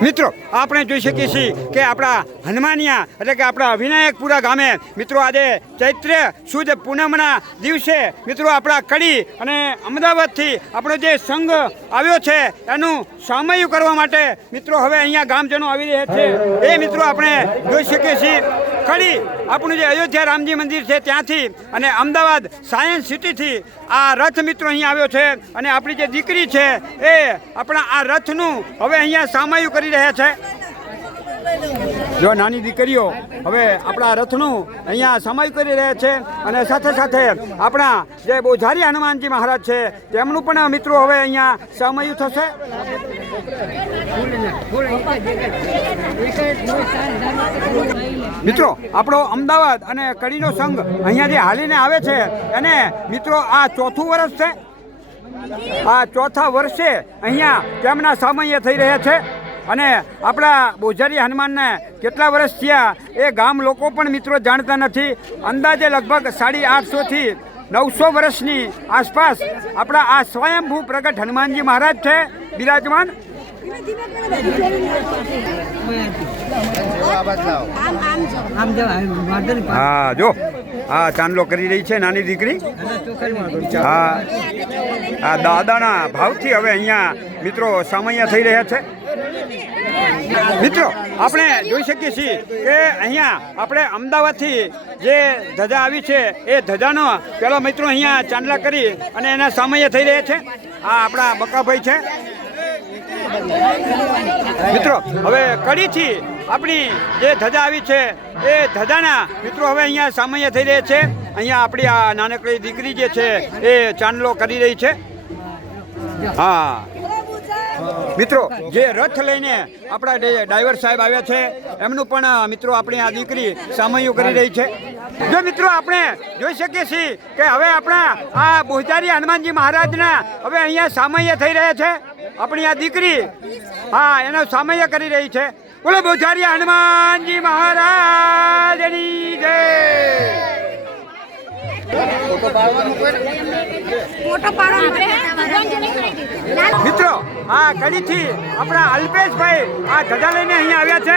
મિત્રો આપણે જોઈ શકીએ છીએ કે આપણા હનુમાનિયા એટલે કે આપણા વિનાયકપુરા ગામે મિત્રો આજે ચૈત્ર સુદ પૂનમના દિવસે મિત્રો આપણા કડી અને અમદાવાદથી આપણો જે સંઘ આવ્યો છે એનું સામયું કરવા માટે મિત્રો હવે અહીંયા ગામજનો આવી રહ્યા છે એ મિત્રો આપણે જોઈ શકીએ છીએ કડી આપણું જે અયોધ્યા રામજી મંદિર છે ત્યાંથી અને અમદાવાદ સાયન્સ સિટીથી આ રથ મિત્રો અહીંયા આવ્યો છે અને આપણી જે દીકરી છે એ આપણા આ રથનું હવે અહીંયા સામયું કરી રહ્યા છે જો નાની દીકરીઓ હવે આપણા રથનું અહીંયા સામયું કરી રહ્યા છે અને સાથે સાથે આપણા જે બોજારી હનુમાનજી મહારાજ છે તેમનું પણ મિત્રો હવે અહીંયા સામયું થશે મિત્રો આપણો અમદાવાદ અને કડીનો સંઘ અહીંયા જે હાલીને આવે છે અને મિત્રો આ ચોથું વર્ષ છે આ ચોથા વર્ષે અહીંયા તેમના સામન્ય થઈ રહ્યા છે અને આપણા બોજારી હનુમાનને કેટલા વર્ષ થયા એ ગામ લોકો પણ મિત્રો જાણતા નથી અંદાજે લગભગ 850 થી 900 વર્ષની આસપાસ આપણા આ સ્વયંભૂ પ્રગટ હનુમાનજી મહારાજ છે બિરાજમાન હા જો હા ચાંદલો કરી રહી છે નાની દીકરી હા આ દાદાના ભાવથી હવે અહીંયા મિત્રો સામૈયા થઈ રહ્યા છે મિત્રો આપણે જોઈ શકીએ છીએ કે અહીંયા આપણે અમદાવાદથી જે ધજા આવી છે એ ધજાનો પેલો મિત્રો અહીંયા ચાંદલા કરી અને એના સામૈયા થઈ રહ્યા છે આ આપણા બકાભાઈ છે મિત્રો હવે કડીથી આપણી જે ધજા આવી છે એ ધજાના મિત્રો હવે અહીંયા સામૈયા થઈ રહ્યા છે અહીંયા આપણી આ નાનકડી દીકરી જે છે એ ચાંદલો કરી રહી છે હા મિત્રો જે રથ લઈને આપણા ડ્રાઈવર સાહેબ આવ્યા છે એમનું પણ મિત્રો આપણી આ દીકરી સામયું કરી રહી છે જો મિત્રો આપણે જોઈ શકીએ છીએ કે હવે આપણા આ બોજારી હનુમાનજી મહારાજના હવે અહીંયા સામૈયા થઈ રહ્યા છે આપણી આ દીકરી હા એનો સામૈયા કરી રહી છે બોલો બોજારી હનુમાનજી મહારાજની જય મિત્રો આ કડીથી આપણા અલ્પેશભાઈ આ ધજા લઈને અહીંયા આવ્યા છે